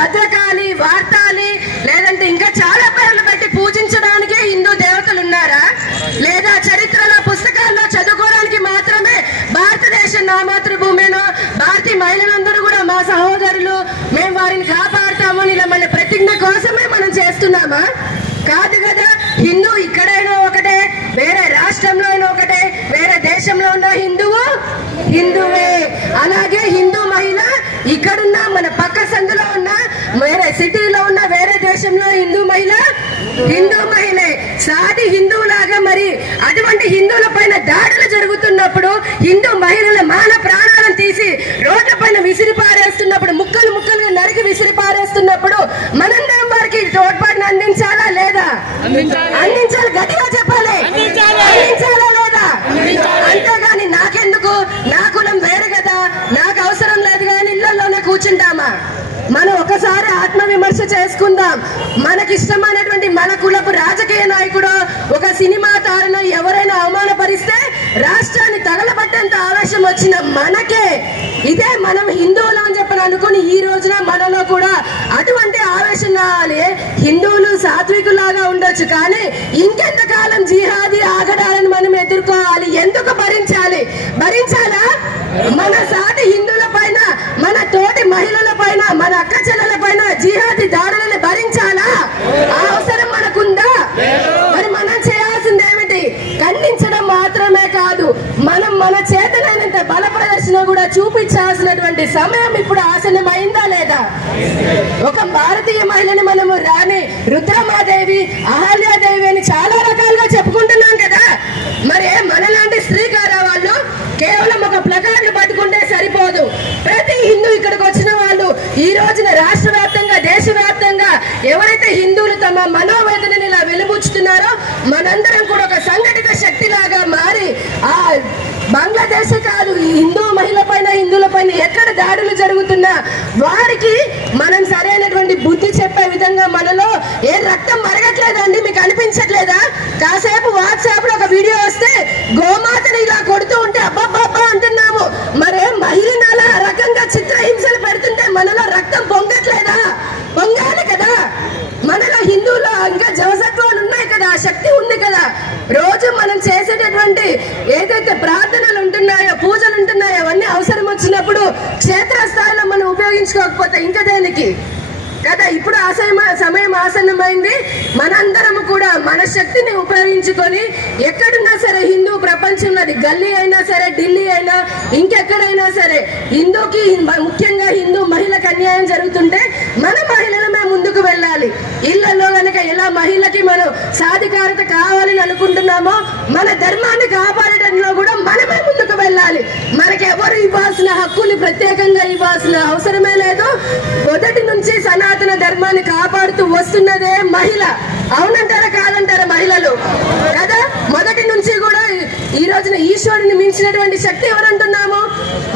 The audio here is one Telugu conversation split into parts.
భద్రకాళి, వార్తాలి, లేదంటే ఇంకా చాలా పేర్లు పెట్టి పూజించడానికే హిందూ దేవతలు ఉన్నారా? లేదా చరిత్రలో పుస్తకాల్లో చదువుకోవడానికి మాత్రమే భారతదేశం నా మాతృభూమిలో భారతీయ మహిళలందరూ కూడా మా సహోదరులు, మేము వారిని కాపాడుతాము ఇలా మన ప్రతిజ్ఞ కోసమే మనం చేస్తున్నామా? కాదు కదా. హిందూ ఇక్కడైనా ఒకటే, వేరే రాష్ట్రంలో అయినా ఒకటే, వేరే దేశంలో ఉన్న హిందువు హిందువే. అలాగే హిందూ మహిళ ఇక్కడున్న మన పక్క సందులో ఉన్న, వేరే సిటీలో ఉన్న, వేరే దేశంలో హిందూ మహిళ హిందూ మహిళే, సాటి హిందువులాగా. మరి అటువంటి హిందువుల పైన దాడులు జరుగుతున్నప్పుడు, హిందూ మహిళల మాన ప్రాణాలను తీసి రోడ్ల పైన విసిరి పారేస్తున్నప్పుడు, ముక్కలు ముక్కలుగా నరికి విసిరి పారేస్తున్నప్పుడు మనందరం వారికి తోడ్పాటును అందించాలా లేదా? అందించాలి. గట్టిగా చెప్పాలి. అందించాలా లేదా? అంతేగాని నాకెందుకు, నా కులం వేరు కదా, నాకు అవసరం లేదు కానీ ఇళ్లలోనే కూర్చుంటామా? మనం ఒకసారి ఆత్మవిమర్శ చేసుకుందాం. మనకిష్టమైనటువంటి మన కులపు రాజకీయ నాయకుడు, ఒక సినిమా తారను ఎవరైనా అవమానపరిస్తే రాష్ట్రాన్ని తగలబట్టేంత ఆవేశం వచ్చిన మనకే, ఇదే మనం హిందువులు అని చెప్పని అనుకుని ఈ రోజున మనలో కూడా అటువంటి ఆవేశం రావాలి. హిందువులు సాత్వికులాగా ఉండొచ్చు, కానీ ఇంకెంతకాలం జిహాదీ ఆగడాలను మనం ఎదుర్కోవాలి? ఎందుకు భరించాలి? భరించాలా? మన సాటి హిందువుల పైన, మన తోటి మహిళల పైన, మన అక్క చెల్లెల పైన జిహాదీ దాడులను భరించాలా? ఆ అవసరం మనకుందా? మరి మనం చేయాల్సింది ఏమిటి? ఖండించడం మాత్రమే కాదు, మనం మన చేతనైనంత బల ప్రదర్శన కూడా చూపించాల్సినటువంటి సమయం ఇప్పుడు ఆసన్నమైందా లేదా? ఒక భారతీయ మహిళని మనము రాణి రుద్రమాదేవి, అహల్యాదేవి అని చాలా రకాలుగా చెప్పుకుంటున్నాం కదా. మరి మనలాంటి స్త్రీ కారా వాళ్ళు? కేవలం ఒక ప్లకార్డులు పట్టుకుంటే సరిపోదు. ప్రతి హిందూ ఇక్కడికి వచ్చిన వాళ్ళు ఈ రోజున రాష్ట్ర వ్యాప్తంగా, దేశవ్యాప్తంగా ఎవరైతే హిందువులు తమ మనోవేదనని ఇలా వెలుబుచ్చుతున్నారో, మనందరం కూడా ఒక సంఘటిత శక్తి లాగా మారి, ఆ బంగ్లాదేశ్ కాదు, ఈ హిందూ మహిళ పైన, హిందువుల పైన ఎక్కడ దాడులు జరుగుతున్నా వారికి మనం సరైనటువంటి బుద్ధి చెప్పే విధంగా మనలో ఏ రక్తం మరగట్లేదండి? మీకు అనిపించట్లేదా? కాసేపు వాట్సాప్ లో ఒక వీడియో వస్తే గోమాతని ఇలా కొడుతూ ఉంటే అబ్బబ్బబ్బా అంటున్నాము. మరే మహిళను అలా రకంగా చిత్రహింసలు పెడుతుంటే మనలో రక్తం పొంగట్లేదా? పొంగాలి కదా. మనలో హిందువులో ఇంకా జవసత్వాలు ఉన్నాయి కదా, శక్తి ఉంది కదా. రోజు మనం చేసేటటువంటి ఏదైతే ప్రార్థనలు ఉంటున్నాయో, పూజలు ఉంటున్నాయో, అవన్నీ అవసరం వచ్చినప్పుడు క్షేత్రస్థాయిలో మనం ఉపయోగించుకోకపోతే ఇంకా దేనికి కదా. ఇప్పుడు సమయం ఆసన్నమైంది. మనందరము కూడా మన శక్తిని ఉపయోగించుకొని ఎక్కడున్నా సరే, హిందూ ప్రపంచంలో గల్లీ అయినా సరే, ఢిల్లీ అయినా, ఇంకెక్కడైనా సరే, హిందూకి, ముఖ్యంగా హిందూ మహిళకు అన్యాయం జరుగుతుంటే మన మహిళలమే ముందుకు వెళ్ళాలి. ఇళ్లలో కనుక ఎలా మహిళకి మనం సాధికారత కావాలని అనుకుంటున్నామో, మన ధర్మాన్ని కాపాడటంలో కూడా మనమే ముందుకు వెళ్ళాలి. మనకి ఎవరు ఇవ్వాల్సిన హక్కులు ప్రత్యేకంగా ఇవ్వాల్సిన అవసరమే లేదు. మొదటి నుంచి సనాతన ధర్మాన్ని కాపాడుతూ వస్తున్నదే మహిళ. అవునంటారా కాదంటారా? మహిళలు కదా. మొదటి నుంచి కూడా ఈ రోజున ఈశ్వరుని మించినటువంటి శక్తి ఎవరంటున్నాము?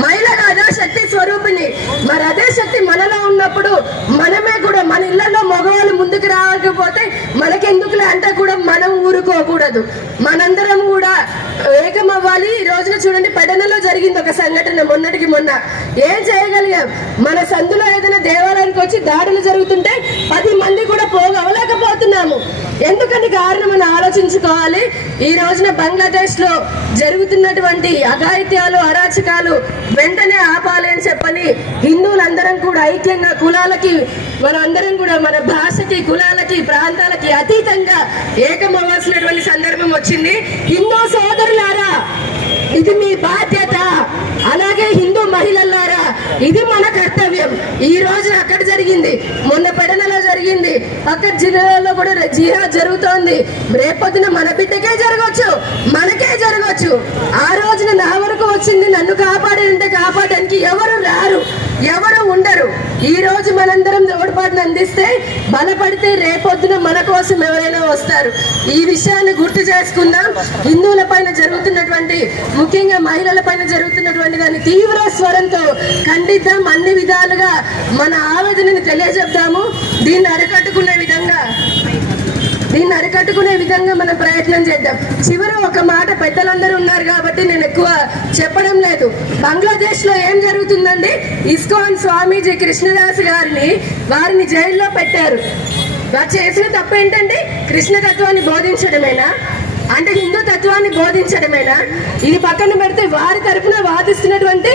మహిళ కాదా శక్తి స్వరూపిణి? మరి అదే శక్తి మనలో ఉన్నప్పుడు మనమే కూడా మన ఇళ్లలో మగవాళ్ళు ముందుకు రాకపోతే మనకెందుకులే అంటే కూడా మనం ఊరుకోకూడదు. మనందరం కూడా ఏకమవ్వాలి. ఈ రోజున చూడండి, పెడనలో జరిగింది ఒక సంఘటన మొన్నటికి మొన్న. ఏం చేయగలిగాం? మన సందులో ఏదైనా దేవాలయానికి వచ్చి దాడులు జరుగుతుంటే 10 మంది కూడా పోగవలేకపోతున్నాము. ఎందుకని కారణం అని ఆలోచించుకోవాలి. ఈ రోజున బంగ్లాదేశ్ లో జరుగుతున్నటువంటి అఘాయిత్యాలు, అరాచకాలు వెంటనే ఆపాలి అని చెప్పని హిందువులందరం కూడా ఐక్యంగా, కులాలకి మనందరం కూడా మన భాషకి, కులాలకి, ప్రాంతాలకి అతీతంగా ఏకమవ్వాల్సినటువంటి సందర్భం వచ్చింది. హిందూ సోదరులారా, ఇది మీ బాధ్యత. అలాగే హిందూ మహిళలారా, ఇది మన కర్తవ్యం. ఈ రోజు అక్కడ జరిగింది, మొన్న పెడనలో జరిగింది, పక్క జిల్లాలో కూడా జిహాద్ జరుగుతోంది. రేపొద్దున మన బిడ్డకే జరగవచ్చు, మనకే జరగవచ్చు. ఆ రోజున నా వరకు వచ్చింది, నన్ను కాపాడంటే కాపాడడానికి ఎవరు రారు, ఎవరు ఉండరు. ఈ రోజు మనందరం తోడ్పాటును అందిస్తే, బలపడితే రేపొద్దున మన కోసం ఎవరైనా వస్తారు. ఈ విషయాన్ని గుర్తు చేసుకుందాం. హిందువుల పైన జరుగుతున్నటువంటి, ముఖ్యంగా మహిళల పైన జరుగుతున్నటువంటి దాన్ని తీవ్ర స్వరంతో ఖండిద్దాం. అన్ని విధాలుగా మన ఆవేదనని తెలియజెప్తాము. దీన్ని అరికట్టుకునే విధంగా దీన్ని అరికట్టుకునే విధంగా మనం ప్రయత్నం చేద్దాం. చివరి ఒక మాట, పెద్దలందరూ ఉన్నారు కాబట్టి నేను ఎక్కువ చెప్పడం లేదు. బంగ్లాదేశ్ లో ఏం జరుగుతుందండి? ఇస్కాన్ స్వామీజీ కృష్ణదాస్ వారిని జైల్లో పెట్టారు. వారు చేసిన తప్పు ఏంటంటే కృష్ణ తత్వాన్ని బోధించడమేనా, అంటే హిందూ తత్వాన్ని బోధించడమేనా? ఇది పక్కన పెడితే వారి తరఫున వాదిస్తున్నటువంటి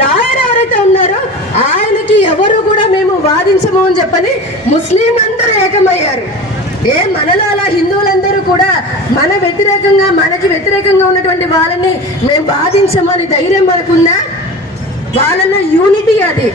లాయర్ ఎవరైతే ఉన్నారో ఆయనకి ఎవరు కూడా మేము వాదించము అని చెప్పని ముస్లింలందరూ ఏకమయ్యారు. మనలో అలా హిందువులందరూ కూడా మనకి వ్యతిరేకంగా ఉన్నటువంటి వాళ్ళని మేము బాధించమని ధైర్యం మనకుందా? వాళ్ళలో యూనిటీ, అది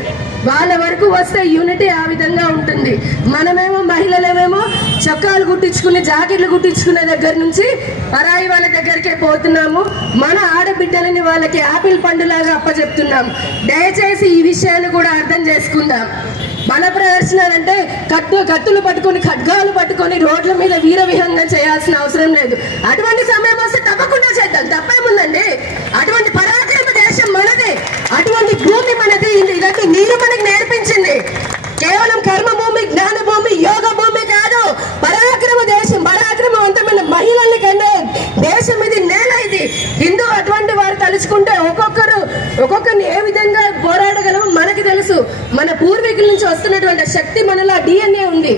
వాళ్ళ వరకు వస్తే యూనిటీ ఆ విధంగా ఉంటుంది. మనమేమో మహిళలేమేమో చొక్కాలు కుట్టించుకుని జాకెట్లు కుట్టించుకునే దగ్గర నుంచి పరాయి వాళ్ళ దగ్గరికే పోతున్నాము. మన ఆడబిడ్డలని వాళ్ళకి యాపిల్ పండులాగా అప్పచెప్తున్నాం. దయచేసి ఈ విషయాన్ని కూడా అర్థం చేసుకుందాం. బల ప్రదర్శనలంటే కత్తులు పట్టుకొని ఖడ్గాలు పట్టుకొని రోడ్ల మీద వీర విహంగం చేయాల్సిన అవసరం లేదు. అటువంటి సమయం వస్తే తప్పకుండా చేద్దాం, తప్పేముందండి. అటువంటి పరాక్రమ దేశం మనది, అటువంటి భూమి మనది. ఇలాంటి నీరు మనకి నేర్పించింది. కేవలం కర్మ భూమి, జ్ఞాన భూమి, యోగ భూమి కాదు, పరాక్రమ దేశం, పరాక్రమవంతమైన మహిళల్ని కంటే దేశం ఇది, నేల ఇది. హిందూ అటువంటి వారు తలుచుకుంటే ఒక్కొక్కరిని ఏ విధంగా పోరాడగలమో మనకి తెలుసు. మన పూర్వీకుల నుంచి వస్తున్నటువంటి శక్తి మనలో DNA ఉంది.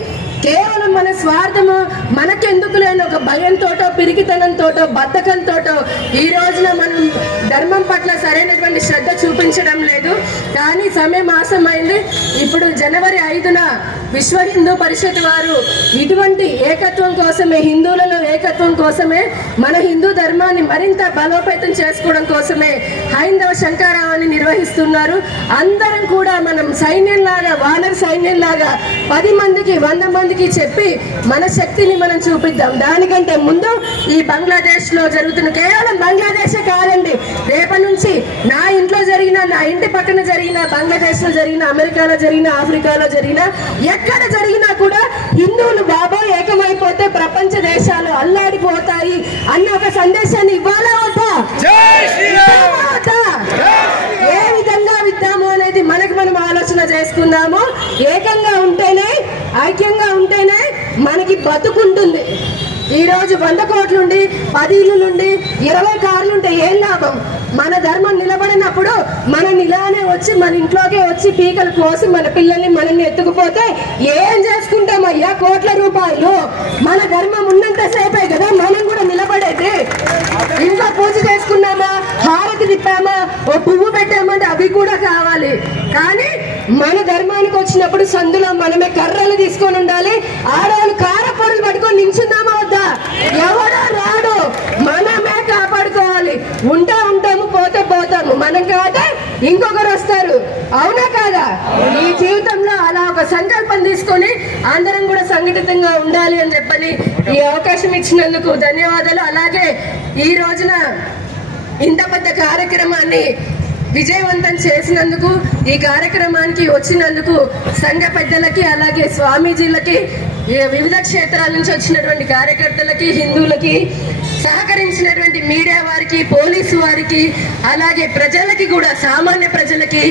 కేవలం మన స్వార్థము, మనకెందుకు లేని ఒక భయంతోటో, పిరికితనంతోటో, బద్ధకంతోటో ఈ రోజున మనం ధర్మం పట్ల సరైనటువంటి శ్రద్ధ చూపించడం లేదు. కానీ సమయం ఆసమైంది. ఇప్పుడు జనవరి 5న విశ్వ హిందూ పరిషత్ వారు ఇటువంటి ఏకత్వం కోసమే, హిందువులలో ఏకత్వం కోసమే, మన హిందూ ధర్మాన్ని మరింత బలోపేతం చేసుకోవడం కోసమే హైందవ శంకరావాన్ని నిర్వహిస్తున్నారు. అందరం కూడా మనం సైన్యంలాగా, వానర్ సైన్యంలాగా 10 మందికి 100 మందికి చెప్పి మన శక్తిని మనం చూపిద్దాం. దానికంటే ముందు ఈ బంగ్లాదేశ్ లో జరుగుతున్న, కేవలం బంగ్లాదేశే కాదండి, రేపటి నుంచి నా ఇంట్లో జరిగిన, నా ఇంటి పక్కన జరిగిన, బంగ్లాదేశ్ లో జరిగిన, అమెరికాలో జరిగిన, ఆఫ్రికాలో జరిగిన, ఎక్కడ జరిగినా కూడా హిందువులు బాబా ఏకమైపోతే ప్రపంచ దేశాలు అల్లాడిపోతాయి అన్న ఒక సందేశాన్ని ఇవ్వాలా వద్దా? ఏ విధంగా విద్దాము అనేది మనకు మనం ఆలోచన చేసుకుందాము. ఏకంగా ఉంటేనే, ఐక్యంగా ఉంటేనే మనకి బతుకుంటుంది. ఈ రోజు 100 కోట్లుండి 10 ఇళ్ళుండి 20 కార్లుంటే ఏం లాభం? మన ధర్మం నిలబడినప్పుడు మనం ఇలానే వచ్చి మన ఇంట్లోకే వచ్చి పీకలు కోసి మన పిల్లల్ని మనల్ని ఎత్తుకుపోతే ఏం చేసుకుంటామయ్యా? కోట్ల రూపాయలు. మన ధర్మం ఉన్నంతసేపే కదా మనం కూడా నిలబడేది. ఇంట్లో పూజ చేసుకున్నామా, హారతి తిప్పామా, ఓ పువ్వు పెట్టామంటే అవి కూడా కావాలి. కానీ మన ధర్మానికి వచ్చినప్పుడు సందులో మనమే కర్రలు తీసుకొని ఉండాలి. ఆడవాళ్ళు కారపొరులు పట్టుకొని నించుందామా వద్దా? ఎవడో రాడు, మనమే కాపాడుకోవాలి. ఉంటాము, పోతాము. మనం కాదా ఇంకొకరు వస్తారు. అవునా కాదా? ఈ జీవితంలో అలా ఒక సంకల్పం తీసుకొని అందరం కూడా సంఘటితంగా ఉండాలి అని చెప్పని ఈ అవకాశం ఇచ్చినందుకు ధన్యవాదాలు. అలాగే ఈ రోజున ఇంత పెద్ద కార్యక్రమాన్ని విజయవంతం చేసినందుకు, ఈ కార్యక్రమానికి వచ్చినందుకు సంఘ పెద్దలకి, అలాగే స్వామీజీలకి, వివిధ క్షేత్రాల నుంచి వచ్చినటువంటి కార్యకర్తలకి, హిందువులకి, సహకరించినటువంటి మీడియా వారికి, పోలీసు వారికి, అలాగే ప్రజలకి కూడా, సామాన్య ప్రజలకి,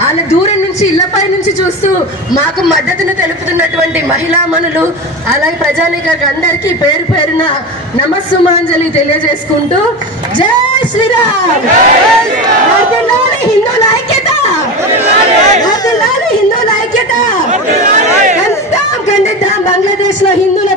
వాళ్ళ దూరం నుంచి ఇళ్లపై నుంచి చూస్తూ మాకు మద్దతును తెలుపుతున్నటువంటి మహిళామణులు, అలాగే ప్రజానికానికి అందరికీ పేరు పేరున నమస్సుమాంజలి తెలియజేసుకుంటూ జై శ్రీరామ్. హిందువుల ఐక్యత, హిందువుల ఐక్యత. ఖండిద్దాం. బంగ్లాదేశ్ లో హిందువుల